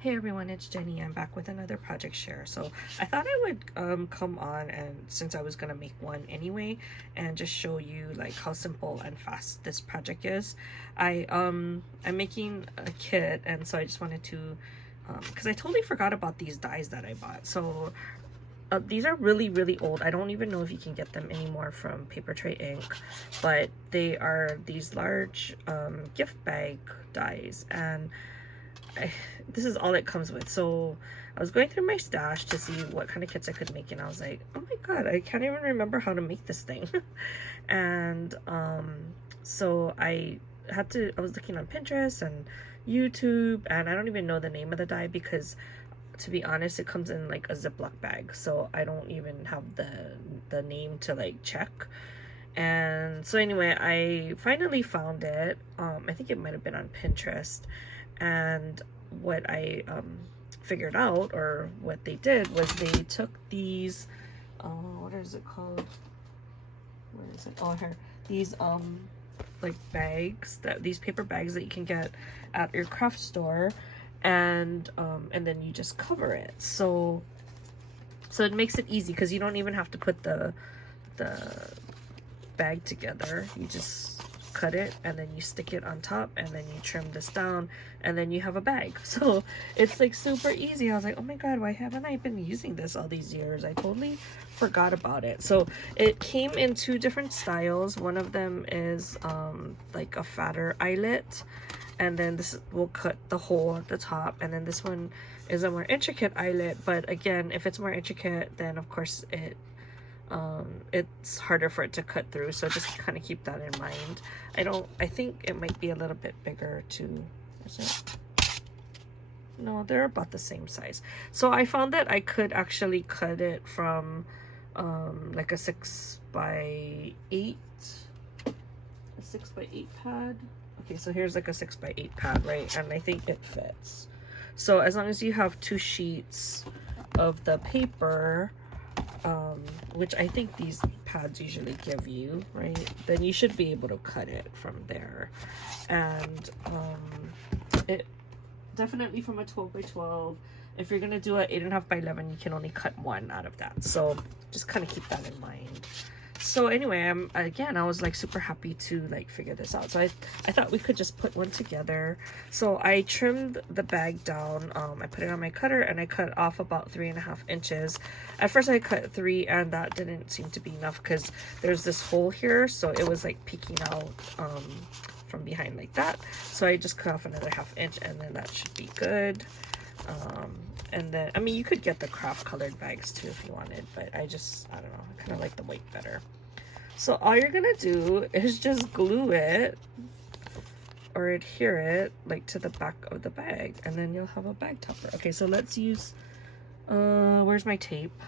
Hey everyone, it's Jenny. I'm back with another project share. So I thought I would come on, and since I was gonna make one anyway, and just show you like how simple and fast this project is. I'm making a kit, and so I just wanted to because I totally forgot about these dies that I bought. So these are really old. I don't even know if you can get them anymore from Paper Tray Ink, but they are these large gift bag dies, and this is all it comes with. So I was going through my stash to see what kind of kits I could make, and I was like, oh my god, I can't even remember how to make this thing. And so I was looking on Pinterest and YouTube, and I don't even know the name of the die because, to be honest, it comes in like a Ziploc bag, so I don't even have the name to like check. And so anyway, I finally found it. I think it might have been on Pinterest, and what I figured out, or what they did, was they took these what is it called, where is it, oh here, these like bags, these paper bags that you can get at your craft store, and then you just cover it, so it makes it easy because you don't even have to put the bag together. You just cut it and then you stick it on top, and then you trim this down, and then you have a bag. So it's like super easy. I was like, oh my god, why haven't I been using this all these years? I totally forgot about it. So it came in two different styles. One of them is like a fatter eyelet, and then this will cut the hole at the top, and then this one is a more intricate eyelet. But again, if it's more intricate, then of course it's harder for it to cut through, so just kind of keep that in mind. I think it might be a little bit bigger too. Is it? No, they're about the same size. So I found that I could actually cut it from like a 6x8 pad. Okay, so here's like a 6x8 pad, right? And I think it fits. So as long as you have 2 sheets of the paper, which I think these pads usually give you, right, then you should be able to cut it from there. And it definitely from a 12x12. If you're gonna do a 8.5x11, you can only cut one out of that, so just kind of keep that in mind. So anyway, I was like super happy to like figure this out. So I thought we could just put one together. So I trimmed the bag down. I put it on my cutter, and I cut off about 3.5 inches. At first I cut 3, and that didn't seem to be enough because there's this hole here, so it was like peeking out from behind like that. So I just cut off another 1/2 inch, and then that should be good. And then, I mean, you could get the craft colored bags too if you wanted, but I don't know, I kind of like the white better. So all you're gonna do is just glue it or adhere it like to the back of the bag, and then you'll have a bag topper. Okay, so let's use, where's my tape?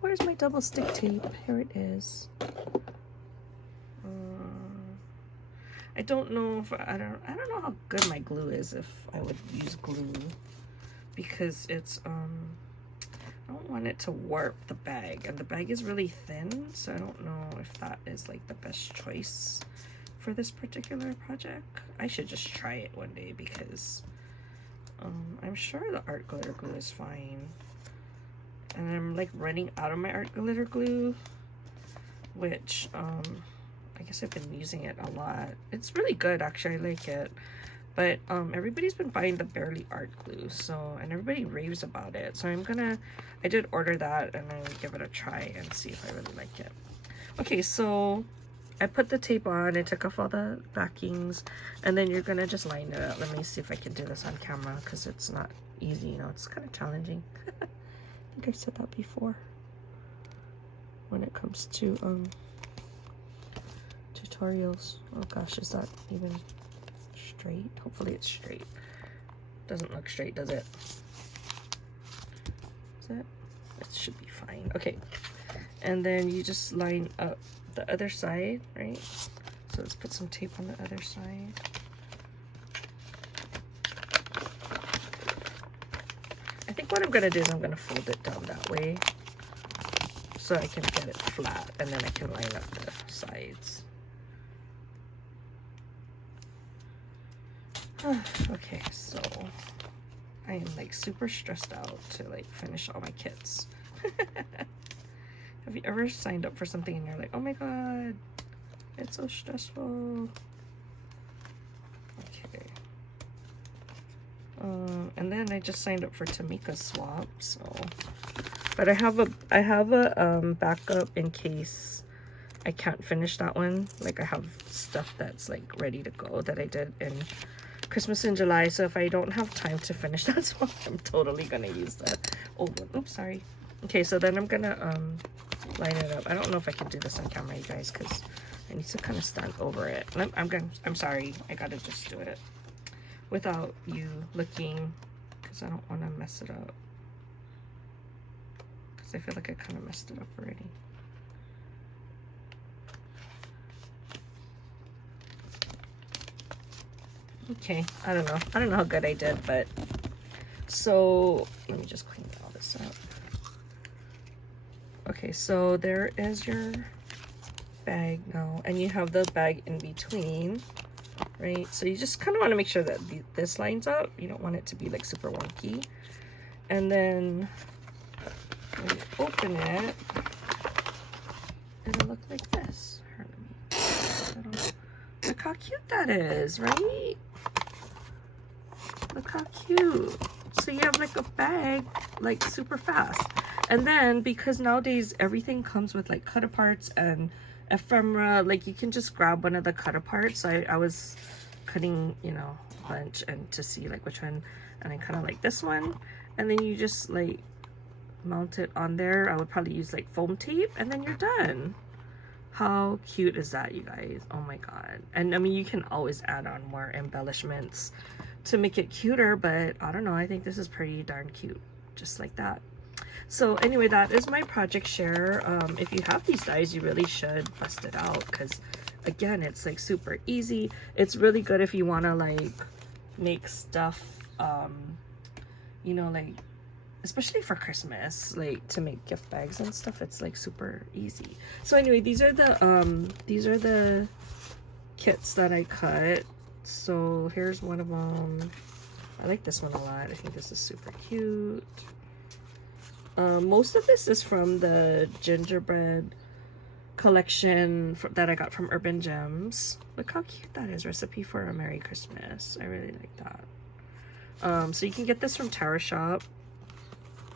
Where's my double stick tape? Here it is. I don't know if, I don't know how good my glue is, if I would use glue, because it's I don't want it to warp the bag, and the bag is really thin, so I don't know if that is like the best choice for this particular project. I should just try it one day, because I'm sure the art glitter glue is fine, and I'm like running out of my art glitter glue, which I guess I've been using it a lot. It's really good, actually. I like it. But everybody's been buying the Bearly art glue, so, and everybody raves about it. So I did order that, and I will give it a try and see if I really like it. Okay, so I put the tape on, I took off all the backings, and then you're gonna just line it up. Let me see if I can do this on camera, because it's not easy, you know, it's kind of challenging. I think I said that before. When it comes to tutorials. Oh gosh, is that even straight? Hopefully it's straight. Doesn't look straight, does it? Is it? It should be fine. Okay, and then you just line up the other side, right? So let's put some tape on the other side. I think what I'm gonna do is I'm gonna fold it down that way, so I can get it flat, and then I can line up the sides. Okay, so I I am like super stressed out to like finish all my kits. Have you ever signed up for something and you're like, oh my god, it's so stressful? Okay. And then I just signed up for Tamika Swap, so. But I have a backup in case I can't finish that one. Like I have stuff that's like ready to go that I did in Christmas in July. So if I don't have time to finish that swap, I'm totally gonna use that old one. Oops, sorry. Okay, so then I'm gonna line it up. I don't know if I can do this on camera, you guys, because I need to kind of stand over it. I'm sorry. I gotta just do it without you looking, because I don't want to mess it up. Because I feel like I kind of messed it up already. Okay, I don't know how good I did, but so let me just clean all this up. Okay, so there is your bag now, and you have the bag in between, right? So you just kind of want to make sure that this lines up. You don't want it to be like super wonky. And then when you open it, it'll look like this. Look how cute that is, right? Look how cute. So you have like a bag, like super fast. And then because nowadays everything comes with like cut aparts and ephemera, like you can just grab one of the cut aparts. So I was cutting, you know, a bunch and to see like which one, and I kind of like this one. And then you just like mount it on there. I would probably use like foam tape, and then you're done. How cute is that, you guys? Oh my god. And I mean, you can always add on more embellishments to make it cuter, but I don't know, I think this is pretty darn cute just like that. So anyway, that is my project share. If you have these dies, you really should bust it out, because again, it's like super easy. It's really good if you want to like make stuff, you know, like especially for Christmas, like to make gift bags and stuff. It's like super easy. So anyway, these are the kits that I cut. So here's one of them. I like this one a lot. I think this is super cute. Most of this is from the gingerbread collection that I got from Urban Gems. Look how cute that is. Recipe for a Merry Christmas. I really like that. So you can get this from Tara Shop.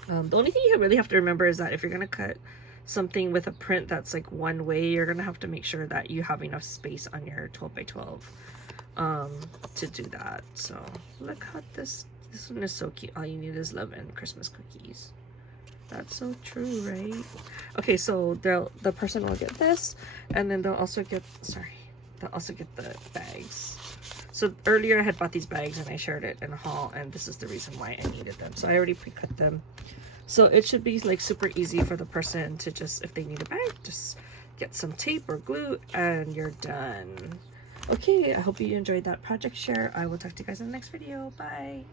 The only thing you really have to remember is that if you're going to cut something with a print that's like one way, you're going to have to make sure that you have enough space on your 12 by 12 to do that. So look how this one is so cute. All you need is love and Christmas cookies. That's so true, right? Okay, so the person will get this, and then they'll also get the bags. So earlier I had bought these bags and I shared it in a haul, and this is the reason why I needed them. So I already pre-cut them. So it should be like super easy for the person to just, if they need a bag, just get some tape or glue and you're done. Okay, I hope you enjoyed that project share. I will talk to you guys in the next video. Bye.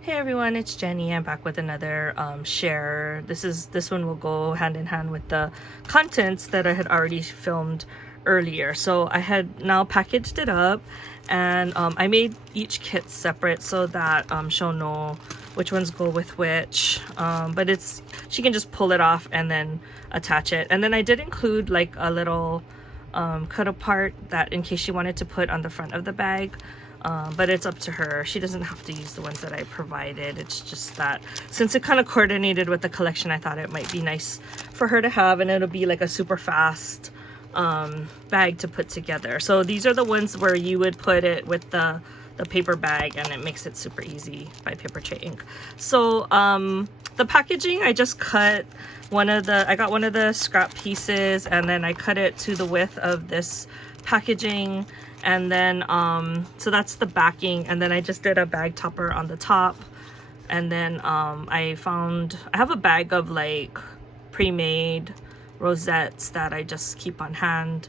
Hey everyone, it's Jenny. I'm back with another share. This one will go hand in hand with the contents that I had already filmed earlier. So I had now packaged it up, and I made each kit separate so that she'll know which ones go with which. But she can just pull it off and then attach it. And then I did include like a little cut apart that in case she wanted to put on the front of the bag. But it's up to her. She doesn't have to use the ones that I provided. It's just that since it kind of coordinated with the collection, I thought it might be nice for her to have, and it'll be like a super fast bag to put together. So these are the ones where you would put it with the paper bag, and it makes it super easy by Paper Tray Inc. So the packaging, I just cut I got one of the scrap pieces, and then I cut it to the width of this packaging. And then so that's the backing, and then I just did a bag topper on the top. And then I have a bag of like pre-made rosettes that I just keep on hand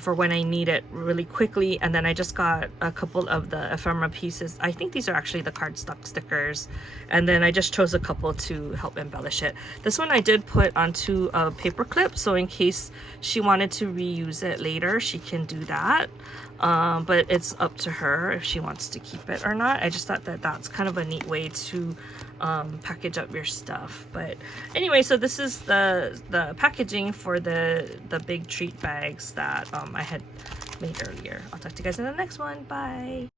for when I need it really quickly. And then I just got a couple of the ephemera pieces. I think these are actually the cardstock stickers, and then I just chose a couple to help embellish it. This one I did put onto a paper clip, so in case she wanted to reuse it later, she can do that. but it's up to her if she wants to keep it or not. I just thought that that's kind of a neat way to package up your stuff. But anyway, so this is the packaging for the big treat bags that I had made earlier. I'll talk to you guys in the next one. Bye.